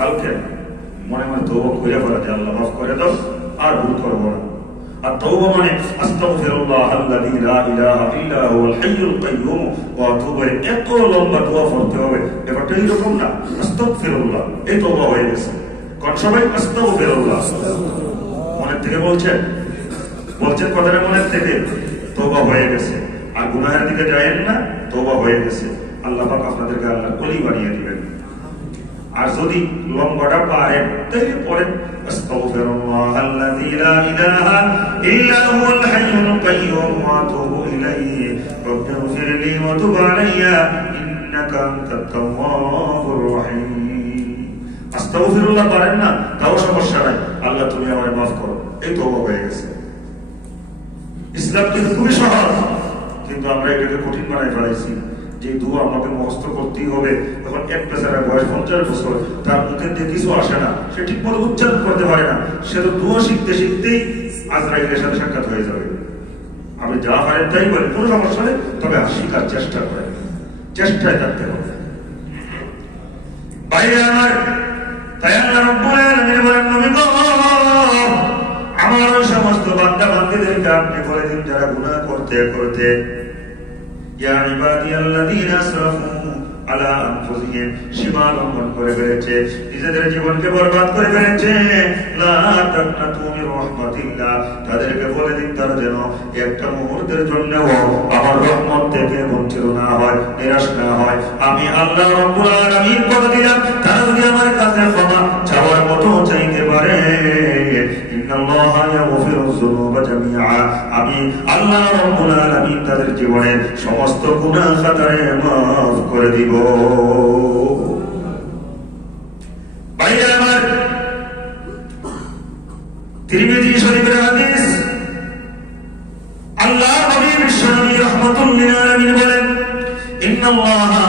কালকে মনে মনে তওবা করে ফেলা যে আল্লাহ মাফ করে দাও, আর ভুল করবো না। আর তওবা মানে আস্তাগফিরুল্লাহ আল্লাযী লা ইলাহা ইল্লা হুয়াল হাইয়ুল কাইয়্যুম ওয়া আতুবু ইলাইহি। এত লম্বা দোয়া পড়তে হবে, ব্যাপারটা এরকম না। আস্তাগফিরুল্লাহ, এই তওবা হয়ে গেছে। কোন সবাই আস্তাগফিরুল্লাহ মনের থেকে বলছেন কথাটা মনের থেকে, তওবা হয়ে গেছে। আর গুনাহের দিকে যায়েন না, তওবা হয়ে গেছে। আল্লাহ পাক আপনাদেরকে আল্লাহর ওলি বানিয়ে দিবেন। আর যদি লম্বাটা পারেন তাহলে পড়েন আস্তাগফিরুল্লাহ আল্লাযী লা ইলাহা ইল্লা হুয়াল হাইয়ুল কাইয়্যুম ওয়া আতুবু ইলাইহি রব্বিগফিরলি ওয়া তুব আলাইয়া ইন্নাকা আনতাত তাওয়াবুর রহিম। আস্তাগফিরুল্লাহ পারেন না, তাও সমস্যা নাই, আল্লাহ তুমি আমায় মাফ করো, এই তওবা হয়ে গেছে। ইসলাম কিন্তু খুবই সহজ, কিন্তু আমরা এটাকে কঠিন বানাই ফেলাইছি। যে দোয়া আমাকে মুখস্থ করতেই হবে। এখন এক বেচারা বয়স 50 বছর, তার মুখে দিয়ে কিছু আসে না, সে ঠিক মতো উচ্চারণ করতে পারে না, সে তো দোয়া শিখতে শিখতেই আজরাইলের সাথে সাক্ষাৎ হয়ে যাবে। আপনি যা পারেন তাই বলেন, কোনো সমস্যা নেই, তবে শিখার চেষ্টা করেন, চেষ্টায় থাকতে হবে। বাইরে আমার তাই আল্লাহ রাব্বুল আলামিন বলেন, নবী গো, আমার ওই সমস্ত বান্দা বান্দীদেরকে আপনি বলে দিন যারা গুনাহ করতে করতে ইয়া ইবাদিয়াল্লাযীনা আসরাফু আলা আনফুসিহিম সীমা লঙ্ঘন করে ফেলেছে, নিজেদের জীবনকে বরবাদ করে ফেলেছে, লা তাকনাতু মির রাহমাতিল্লাহ, তাদেরকে বলে দিন তারা যেন একটা মুহূর্তের জন্য আমার রহমত থেকে বঞ্চিত না হয়, নিরাশ না হয়। আমি আল্লাহ রাব্বুল আলামিন কথা দিলাম, তারা যদি আমার কাছে ক্ষমা চাওয়ার মতো চাইতে পারে, ইন্নাল্লাহা ইয়াগফিরুয যুনুবা জামিআ, আমি আল্লাহ রাব্বুল আলামিন তাদের জীবনের সমস্ত গুনাহ খাতারে মাফ করে দিব। ভাইরা আমার, তিরমিজি শরীফের হাদিস, আল্লাহ নবী বিশ্বনবী রাহমাতুল লিল আলামিন বলেন, ইন্নাল্লাহা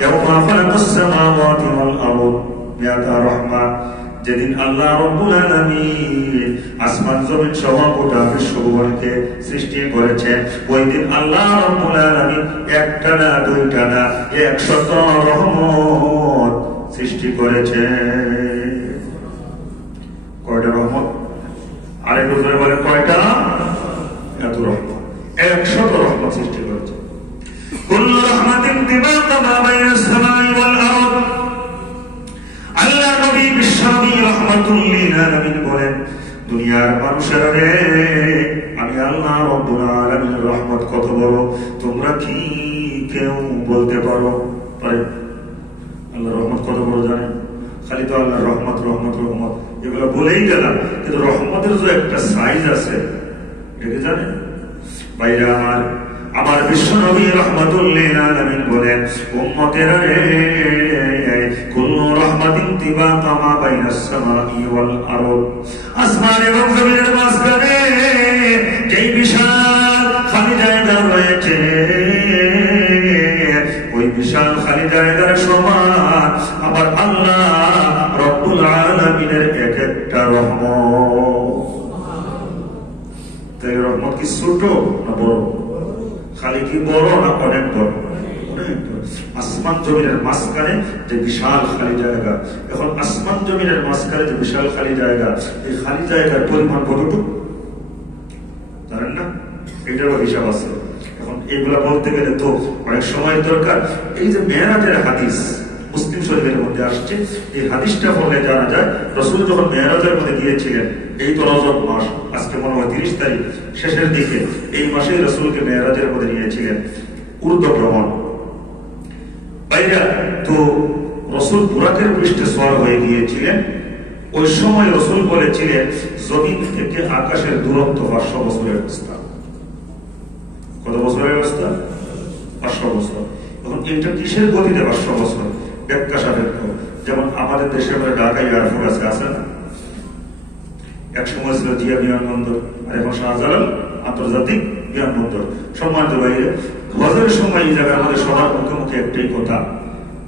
ইয়াওমা খালাকাস সামাওয়াতি ওয়াল আরদ মিআতা রাহমা, যেদিন আল্লাহ রাব্বুল আলামিন আসমান জমিন সহ গোটা বিশ্বকে সৃষ্টি করেছেন, ওই দিন আল্লাহ রাব্বুল আলামিন একটা না দুইটা না 100 রহমত সৃষ্টি করেছেন। কয়টা রহমত? আরেকটু জোরে বলেন, কয়টা? এত রহমত, 100 রহমত সৃষ্টি করেছেন। কুল্লু রাহমাতিন তিবাকা মা বাইনাস সামাই ওয়াল আরদ। আল্লাহ নবী বিশ্বনবী রাহমাতুল লিল আলামিন বলেন, দুনিয়ার মানুষেরা রে, আমি আল্লাহ রাব্বুল আলামিনের রহমত কত বড় তোমরা কি কেউ বলতে পারো? আল্লাহর রহমত কত বড় জানেন? খালি তো আল্লাহর রহমত রহমত রহমত এগুলো বলেই গেলাম, কিন্তু রহমতের যে একটা সাইজ আছে এটা জানেন? ভাইরা আমার বিশ্বনবী রাহমাতুল লিল আলামিন বলেন, উম্মতেরা রে, কুল্লু রাহমাতিন তিবাকা মা বাইনাস সামাই ওয়াল আরদ, আসমান এবং জমিনের মাঝখানে যেই বিশাল খালি জায়গা রয়েছে, ওই বিশাল খালি জায়গার সমান আমার আল্লাহ রব্বুল আলামিনের এক একটা রহমত। তাই রহমত কি ছোট না বড়? খালি কি বড় না অনেক বড়? আসমান জমিনের মাঝখানে যে বিশাল খালি জায়গা, এখন আসমান জমিনের মাঝখানে যে বিশাল খালি জায়গা, এই খালি জায়গার পরিমাণ কতটুকু জানেন না? এটারও হিসাব আছে। এখন এইগুলা বলতে গেলে তো অনেক সময় দরকার। এই যে মেরাজের হাদিস মুসলিম শরীফের মধ্যে আসছে, এই হাদিসটা পড়লে জানা যায় রাসূল যখন মেরাজের মধ্যে গিয়েছিলেন, এই তো রজব মাস, আজকে মনে হয় 30 তারিখ, শেষের দিকে এই মাসে রাসূলকে মেরাজের মধ্যে নিয়েছিলেন উর্দু ভ্রমণ। ভাইরা, তো রাসূল বুরাকের পৃষ্ঠে সওয়ার হয়ে গিয়েছিলেন। ওই সময় রাসূল বলেছিলেন, জমিন থেকে আকাশের দূরত্ব 500 বছরের রাস্তা। কত বছরের রাস্তা? 500 বছর। এখন এটা কিসের গতিতে 500 বছর? ব্যাখ্যা সাপেক্ষ। যেমন আমাদের দেশে আমরা ঢাকা এয়ারপোর্ট আছে না? এক সময় ছিল জিয়া বিমানবন্দর, আর এখন শাহজালাল আন্তর্জাতিক বিমানবন্দর। সম্মানিত বাইরে, হজের সময় এই জায়গায় আমাদের সবার মুখে মুখে একটাই কথা,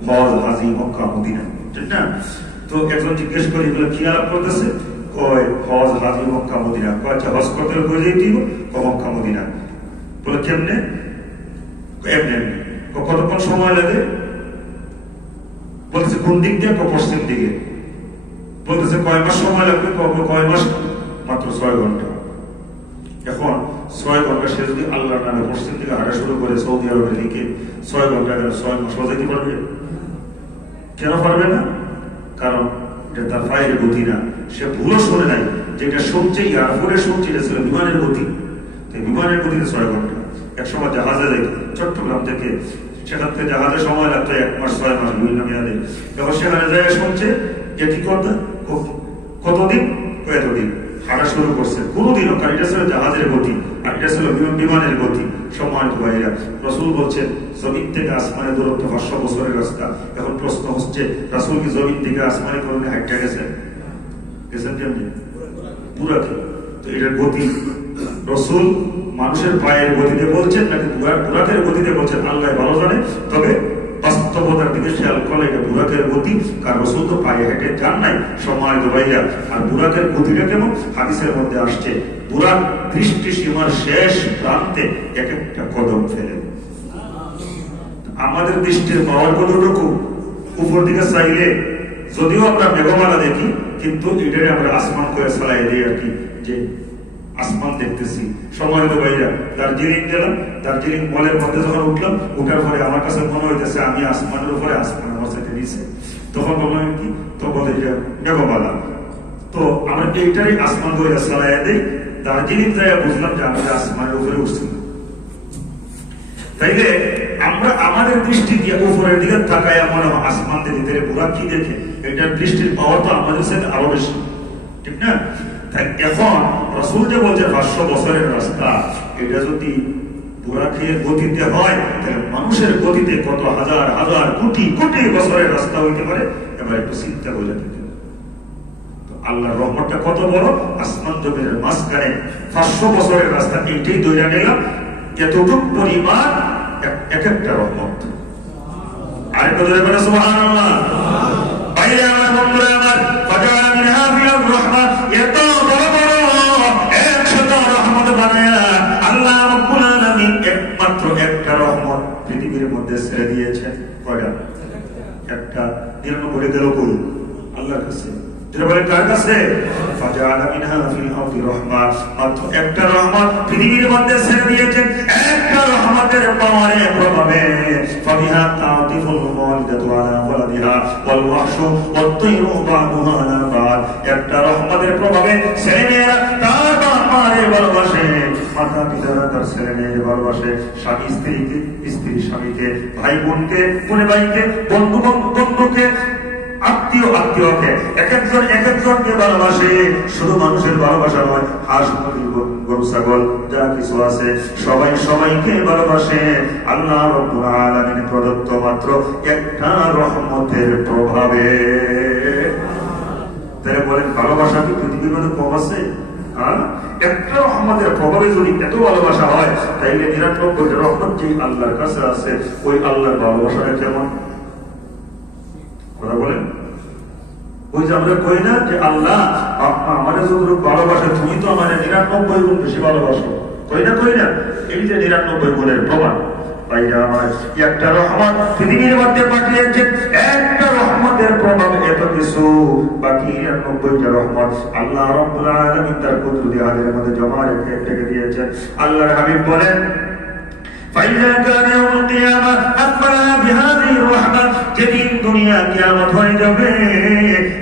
হজ, হাজি, মক্কা, মদিনা, ঠিক না? তো একজন জিজ্ঞেস করে এগুলো কি আলাপ করতেছে? কয় হজ, হাজি, মক্কা, মদিনা। আচ্ছা, হজ করতে হলে করে যেতে দিব, মক্কা, মদিনা। বলে কেমনে? এমনি এমনি। কতক্ষণ সময় লাগে? বলছে কোন দিক দিয়ে? পশ্চিম দিকে। বলতেছে কয় মাস সময় লাগবে, কয় মাস, মাত্র 6 ঘন্টা। এখন 6 ঘন্টা সে যদি আল্লাহর নামে পশ্চিম দিকে হাঁটা শুরু করে সৌদি আরবের দিকে 6 ঘন্টা গেলে 6 মাস বাজাইতে পারবে? কেন পারবে না? কারণ এটা তার পায়ের গতি না। সে ভুলও শোনে নাই যেটা সবচেয়ে এয়ারপোর্টের সবচেয়ে ছিল বিমানের গতি। বিমানের গতিতে 6 ঘন্টা। এক সময় জাহাজে যাইত চট্টগ্রাম থেকে, সেখান থেকে জাহাজে সময় লাগতো 1 মাস 6 মাস বিভিন্ন মেয়াদে। এখন সেখানে যায় শুনছে এটি কতদিন, এতদিন হাঁটা শুরু করছে। কোনোদিনও, কারণ এটা ছিল জাহাজের গতি আর এটা ছিল বিমানের গতি। সম্মানিত ভাইরা, রাসূল বলছেন জমিন থেকে আসমানের দূরত্ব 500 বছরের রাস্তা। এখন প্রশ্ন হচ্ছে রাসূল কি জমিন থেকে আসমানে কোনদিন হাঁটতে গেছেন? কেমনি? বুরাকে। তো এটার গতি রাসূল মানুষের পায়ের গতিতে বলছেন নাকি বুরাকের গতিতে বলছেন আল্লাহ ভালো জানে। তবে বাস্তবতার দিকে খেয়াল করলে এটা বুরাকের গতি, কারণ রাসূল তো পায়ে হেঁটে যান নাই। সম্মানিত ভাইরা, আর বুরাকের গতিটা কেমন? হাদিসের মধ্যে আসছে বুরাক দৃষ্টি সীমার শেষ প্রান্তে এক একটা কদম ফেলে। আমাদের দৃষ্টির পাওয়ার কতটুকু? উপর দিকে চাইলে যদিও আমরা মেঘমালা দেখি, কিন্তু এটারে আমরা আসমান করে চালাই দিই আর কি, যে আসমান দেখতেছি। সম্মানিত ভাইরা, দার্জিলিং গেলাম, দার্জিলিং মলের মধ্যে যখন উঠলাম, উঠার পরে আমার কাছে মনে হইতেছে আমি আসমানের উপরে, আসমান আমার সাথে নিচে। তখন বললাম কি, তো বলে মেঘমালা। তো আমরা এইটারই আসমান করে চালাই দিই। দার্জিলিং যায় বুঝলাম যে আমরা আসমানের উপরে উঠছি। তাইলে আমরা আমাদের দৃষ্টি দিয়ে উপরের দিকে তাকায় মনে হয় আসমান দেখে, বুড়া কি দেখে? এটার দৃষ্টির পাওয়ার তো আমাদের সাথে আরো বেশি, ঠিক না? এখন রাসূল যে বলছে 500 বছরের রাস্তা, এটা যদি বুরাকের গতিতে হয় তাহলে মানুষের গতিতে কত হাজার হাজার কোটি কোটি বছরের রাস্তা হইতে পারে। এবার একটু চিন্তা করে দেখতে। আল্লাহর রহমতটা কত বড়! আসমান জমিনের মাঝখানে 500 বছরের রাস্তা, এইটাই দইরা নিলাম। এতটুকু পরিমাণ এক একটা রহমত। আরেকটা ধরে বলে সুবহানাল্লাহ। বাইরে আমার বন্ধুরা আমার, ফাজাআলা মিনহা ফিল রাহমা, এত বড় বড় 100 রহমত বানায়া আল্লাহ রাব্বুল আলামিন একমাত্র একটা রহমত পৃথিবীর মধ্যে ছেড়ে দিয়েছেন। কয়টা? একটা। 99 গেল কই? আল্লাহর কাছে। যেটা বলে কার কাছে? ফাজাআলা মিনহা ফিল আরদি রাহমা, মাত্র একটা রহমত পৃথিবীর মধ্যে ছেড়ে দিয়েছেন। একটা রহমতের পাওয়ারে প্রভাবে ফাবিহা তাতিফুল ওয়ালিদাতু আলা ওয়ালাদিহা ওয়াল ওয়াহশু ওয়াত-তায়রু বা'দুহা আলা বা'দ। একটা রহমতের প্রভাবে ছেলেমেয়েরা তার বাপ মায়ের ভালোবাসে, মাতা পিতারা তার ছেলেমেয়ের ভালোবাসে, স্বামী স্ত্রীকে, স্ত্রী স্বামীকে, ভাই বোনকে, বোন ভাইকে, বন্ধু বন্ধুকে, আত্মীয়কে, এক একজনকে ভালোবাসে। শুধু মানুষের ভালোবাসা নয়, হাঁস মুরগি গরু ছাগল যা কিছু আছে সবাইকে ভালোবাসে। আল্লাহ রাব্বুল আলামিন প্রদত্ত মাত্র একটা রহমতের প্রভাবে। তাই বলেন ভালোবাসা কি পৃথিবীর মধ্যে কম আছে? একটা রহমতের প্রভাবে যদি এত ভালোবাসা হয়, তাইলে 99টা রহমত যে আল্লাহর কাছে আছে, ওই আল্লাহর ভালোবাসাটা কেমন? কথা বলেন। ওই যে আমরা কই না যে আল্লাহ আমাদের যতটুকু ভালোবাসে, তুমি তো আমাদের 99 গুণ বেশি ভালোবাসো, কই না? এই যে 99 গুণের প্রমাণ। ভাইরা আমার, একটা রহমত পৃথিবীর মধ্যে পাঠিয়েছেন, একটা রহমতের প্রভাবে এত কিছু। বাকি 99টা রহমত আল্লাহ রাব্বুল আলামিন তার কুদরতি হাতের মধ্যে জমা রেখে দিয়েছেন। আল্লাহর হাবিব বলেন, فإذا كان يوم القيامة أقبل بهذه الرحمة, যেদিন দুনিয়া কিয়ামত হয়ে যাবে,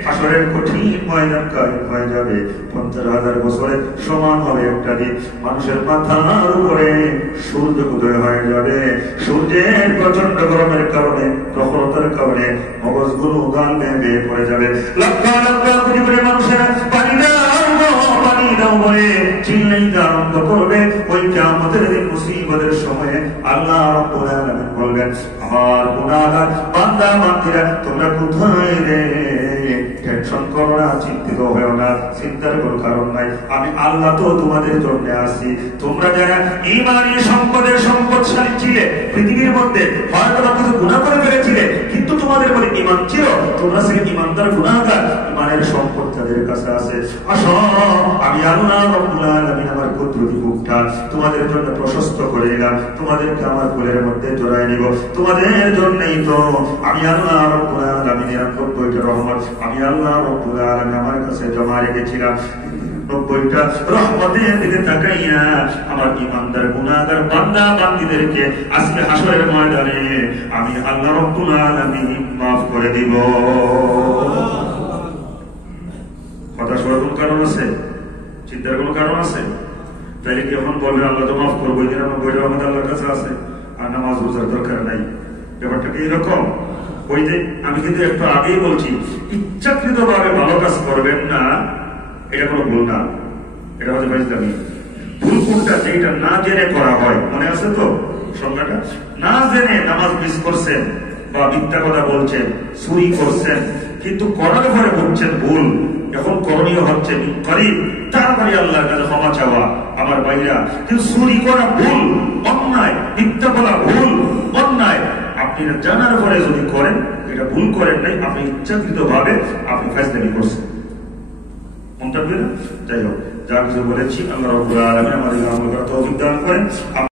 হাসরের কঠিন ময়দান কায়েম হয়ে যাবে, 50,000 বছরের সমান হবে একটা দিন। মানুষের মাথার উপরে সূর্য উদয় হয়ে যাবে। সূর্যের প্রচন্ড গরমের কারণে, প্রখরতার কারণে মগজগুলো গাল বেয়ে পড়ে যাবে। লক্ষ লক্ষ কোটি কোটি মানুষেরা পানি দাও বলে চিল্লাইতে আরম্ভ করবে। ওই কিয়ামতের দিন, মুসিবতের সময়ে আল্লাহ রাব্বুল আলামিন বলবেন, আমার গুনাহগার বান্দা বান্দীরা তোমরা কোথায় রে? টেনশন করো না, চিন্তিত হও না, চিন্তার কোনো কারণ নাই। আমি আল্লাহ তো তোমাদের জন্য আছি। তোমরা যারা ঈমানী সম্পদের সম্পদশালী ছিলে, পৃথিবীর মধ্যে হয়তো কিছু গুনাহ করে ফেলেছিলে, কিন্তু কিন্তু তোমাদের মধ্যে ঈমান ছিল, তোমরা ছিলে ঈমানদার গুনাহগার, ঈমানের সম্পদ তাদের কাছে আছে। আসো আমি আল্লাহ রাব্বুল আলামিন আমার কুদরতি বুকটা তোমাদের জন্য প্রশস্ত করে দিলাম, তোমাদেরকে আমার কোলের মধ্যে জড়ায় নিব। তোমাদের জন্যই তো আমি আল্লাহ রাব্বুল আলামিনের 90টা রহমত আমি আল্লাহ রাব্বুল আলামিন আমার কাছে জমা রেখেছিলাম। 90টা রহমতের দিকে তাকাইয়া আমার ঈমানদার গুনাহগার বান্দা বান্দীদেরকে আজকে হাসরের ময়দানে আমি আল্লাহ রাব্বুল আলামিন মাফ করে দিব। কথা শোনার কোন কারণ আছে? চিন্তার কোন কারণ আছে? তাইলে কি এখন বলবেন আল্লাহ তো মাফ করবো, এদিন আমার বইটা আমাদের আল্লাহর কাছে আছে আর নামাজ রোজার দরকার নাই? ব্যাপারটা কি এরকম? ওই যে আমি কিন্তু একটু আগেই বলছি, ইচ্ছাকৃত ভাবে ভালো কাজ করবেন না, এটা কোনো ভুল না, এটা হচ্ছে ফাইজলামি। ভুল কোনটা? যেটা না জেনে করা হয়, মনে আছে তো সংজ্ঞাটা? না জেনে নামাজ মিস করছেন বা মিথ্যা কথা বলছেন, চুরি করছেন, কিন্তু করার পরে বুঝছেন ভুল, এখন করণীয় হচ্ছে তারপরে আল্লাহর কাছে ক্ষমা চাওয়া। আমার ভাইরা, কিন্তু চুরি করা ভুল, অন্যায়, মিথ্যা বলা ভুল, অন্যায়। আপনি জানার পরে যদি করেন, এটা ভুল করেন নাই, আপনি ইচ্ছাকৃত ভাবে আপনি ফাইজলামি করছেন। যাই হোক, যা কিছু বলেছি আল্লাহ রাব্বুল আলামিন আমাদের আমল করার তৌফিক দান করেন।